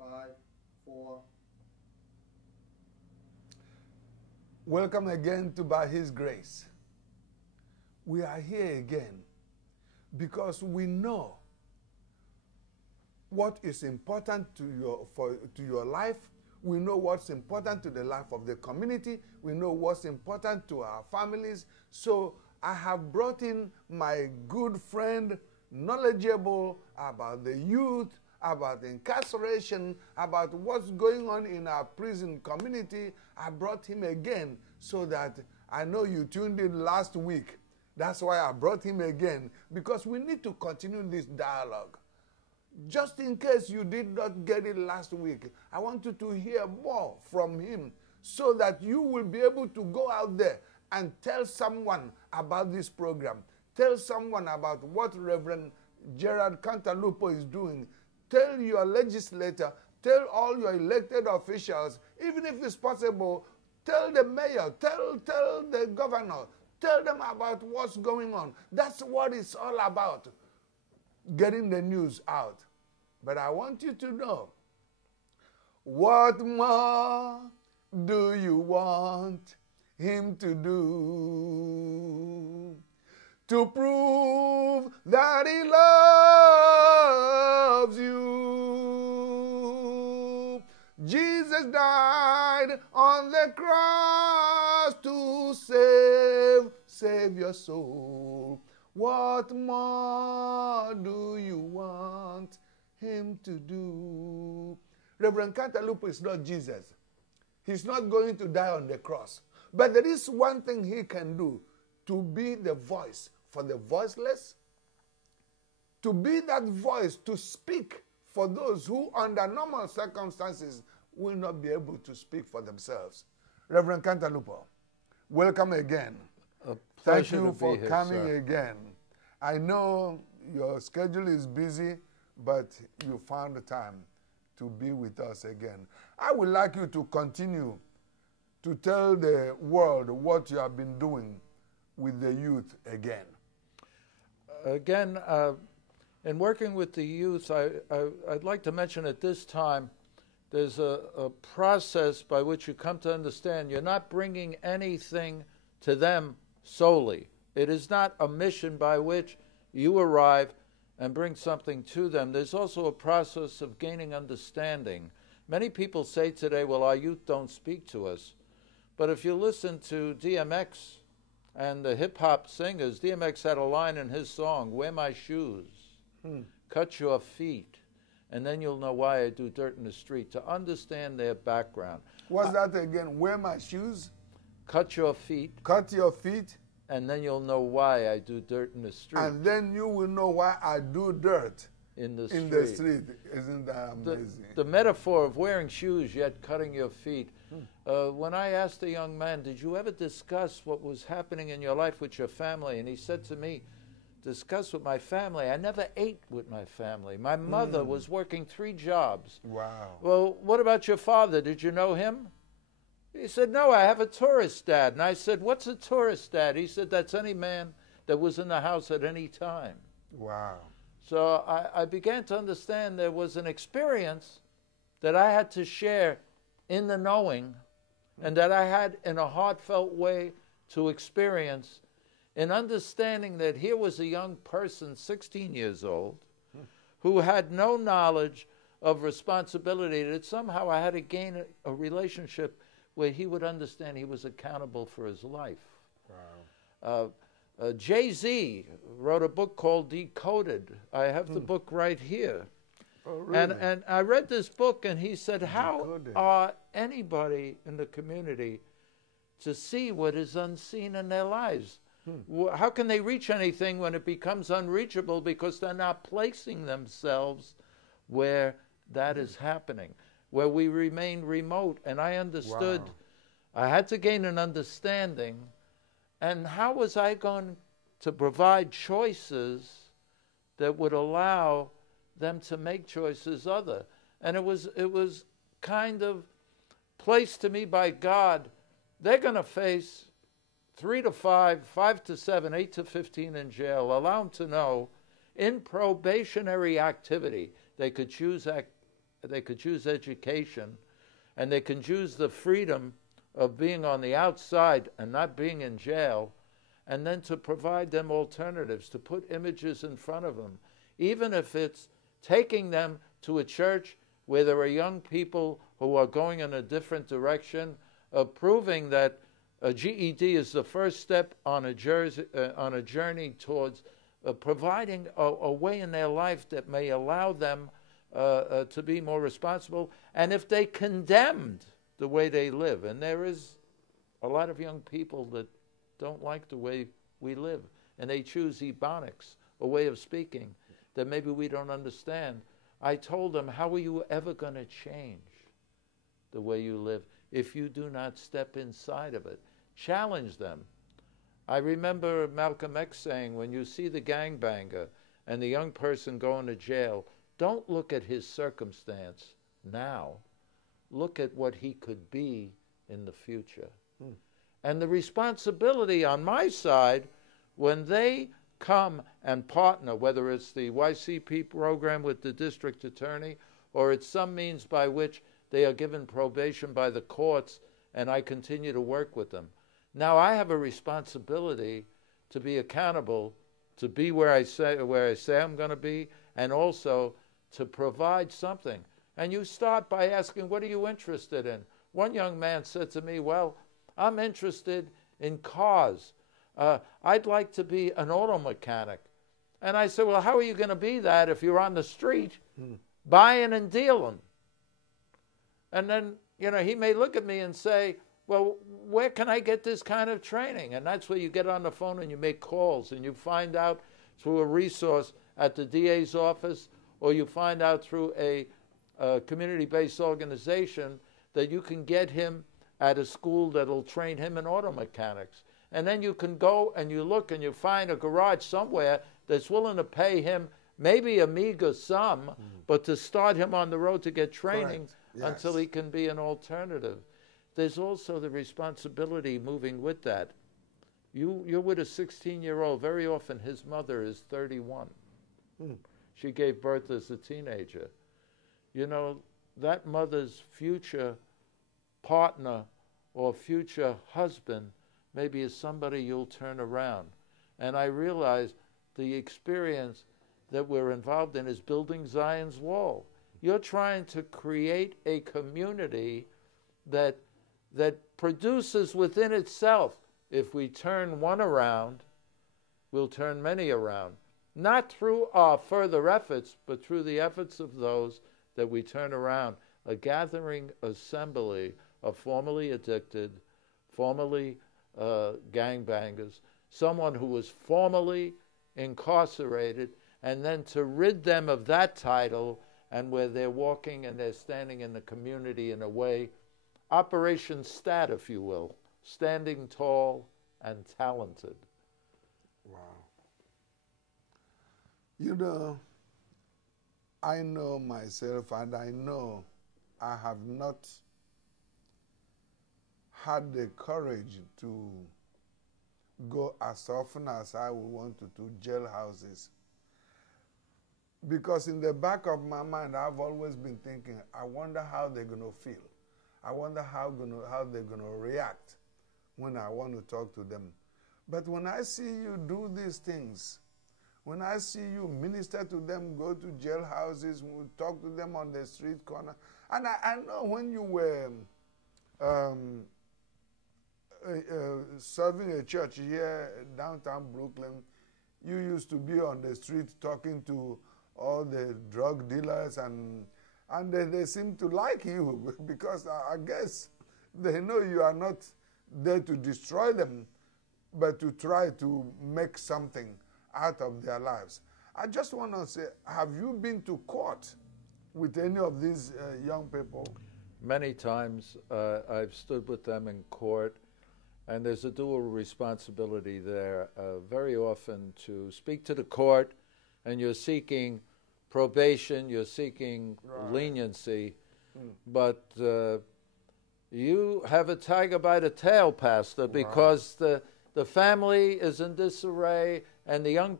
5, 4. Welcome again to By His Grace. We are here again because we know what is important to your life. We know what's important to the life of the community. We know what's important to our families. So I have brought in my good friend, knowledgeable about the youth, about incarceration, about what's going on in our prison community. I brought him again so that I know you tuned in last week. That's why I brought him again, because we need to continue this dialogue. Just in case you did not get it last week, I want you to hear more from him so that you will be able to go out there and tell someone about this program. Tell someone about what Reverend Gerard Cantalupo is doing. Tell your legislator, tell all your elected officials, even if it's possible, tell the mayor, tell the governor, tell them about what's going on. That's what it's all about, getting the news out. But I want you to know, what more do you want him to do to prove that he loves you? Jesus died on the cross to save your soul. What more do you want him to do? Reverend Cantalupo is not Jesus. He's not going to die on the cross. But there is one thing he can do, to be the voice for the voiceless, to be that voice to speak for those who under normal circumstances will not be able to speak for themselves. Reverend Cantalupo, welcome again. Thank you for coming again. I know your schedule is busy, but you found the time to be with us again. I would like you to continue to tell the world what you have been doing with the youth again. Again, in working with the youth, I'd like to mention at this time, there's a process by which you come to understand you're not bringing anything to them solely. It is not a mission by which you arrive and bring something to them. There's also a process of gaining understanding. Many people say today, well, our youth don't speak to us. But if you listen to DMX and the hip-hop singers, DMX had a line in his song, "Wear my shoes, cut your feet, and then you'll know why I do dirt in the street," to understand their background. What's that again? Wear my shoes? Cut your feet. Cut your feet. And then you'll know why I do dirt in the street. And then you will know why I do dirt in the street. Isn't that amazing? The metaphor of wearing shoes yet cutting your feet. When I asked a young man, did you ever discuss what was happening in your life with your family? And he said to me, discuss with my family. I never ate with my family. My mother was working 3 jobs. Wow. Well, what about your father? Did you know him? He said, no, I have a tourist dad. And I said, what's a tourist dad? He said, that's any man that was in the house at any time. Wow. So I began to understand there was an experience that I had to share in the knowing, and that I had in a heartfelt way to experience, in understanding that here was a young person, 16 years old, who had no knowledge of responsibility, that somehow I had to gain a relationship where he would understand he was accountable for his life. Wow. Jay-Z wrote a book called Decoded. I have the book right here. Oh, really? And I read this book, and he said, how are anybody in the community to see what is unseen in their lives? How can they reach anything when it becomes unreachable because they're not placing themselves where that is happening, where we remain remote? And I understood, I had to gain an understanding, and how was I going to provide choices that would allow them to make choices other? And it was kind of placed to me by God. They're going to face 3 to 5, 5 to 7, 8 to 15 in jail. Allow them to know in probationary activity they could choose they could choose education, and they can choose the freedom of being on the outside and not being in jail, and then to provide them alternatives, to put images in front of them, even if it's taking them to a church where there are young people who are going in a different direction, proving that a GED is the first step on a journey towards providing a way in their life that may allow them to be more responsible. And if they condemned the way they live, and there is a lot of young people that don't like the way we live, and they choose ebonics, a way of speaking that maybe we don't understand. I told them, how are you ever going to change the way you live if you do not step inside of it? Challenge them. I remember Malcolm X saying, when you see the gangbanger and the young person going to jail, don't look at his circumstance now. Look at what he could be in the future. And the responsibility on my side, when they come and partner, whether it's the YCP program with the district attorney, or it's some means by which they are given probation by the courts, and I continue to work with them. Now I have a responsibility to be accountable, to be where I say I'm going to be, and also to provide something. And you start by asking, what are you interested in? One young man said to me, well, I'm interested in cars. I'd like to be an auto mechanic. And I said, well, how are you going to be that if you're on the street buying and dealing? And then, you know, he may look at me and say, well, where can I get this kind of training? And that's where you get on the phone and you make calls and you find out through a resource at the DA's office, or you find out through a community-based organization that you can get him at a school that'll train him in auto mechanics. And then you can go and you look and you find a garage somewhere that's willing to pay him maybe a meager sum, but to start him on the road to get training until he can be an alternative. There's also the responsibility moving with that. You're with a 16-year-old. Very often his mother is 31. She gave birth as a teenager. You know, that mother's future partner or future husband maybe is somebody you'll turn around. And I realize the experience that we're involved in is building Zion's wall. You're trying to create a community that produces within itself. If we turn one around, we'll turn many around. Not through our further efforts, but through the efforts of those that we turn around. A gathering assembly of formerly addicted, formerly gangbangers, someone who was formerly incarcerated, and then to rid them of that title, and where they're walking and they're standing in the community in a way, Operation Stat, if you will, standing tall and talented. Wow. You know, I know myself, and I know I have not had the courage to go as often as I would want to jailhouses. Because in the back of my mind, I've always been thinking, I wonder how they're going to feel. I wonder how they're going to react when I want to talk to them. But when I see you do these things, when I see you minister to them, go to jailhouses, talk to them on the street corner, and I know when you were serving a church here downtown Brooklyn, you used to be on the street talking to all the drug dealers, and they seem to like you because I guess they know you are not there to destroy them, but to try to make something out of their lives. I just want to say, have you been to court with any of these young people? Many times I've stood with them in court, and there's a dual responsibility there. Very often to speak to the court, and you're seeking probation, you're seeking leniency, but you have a tiger by the tail, Pastor, because the family is in disarray, and the young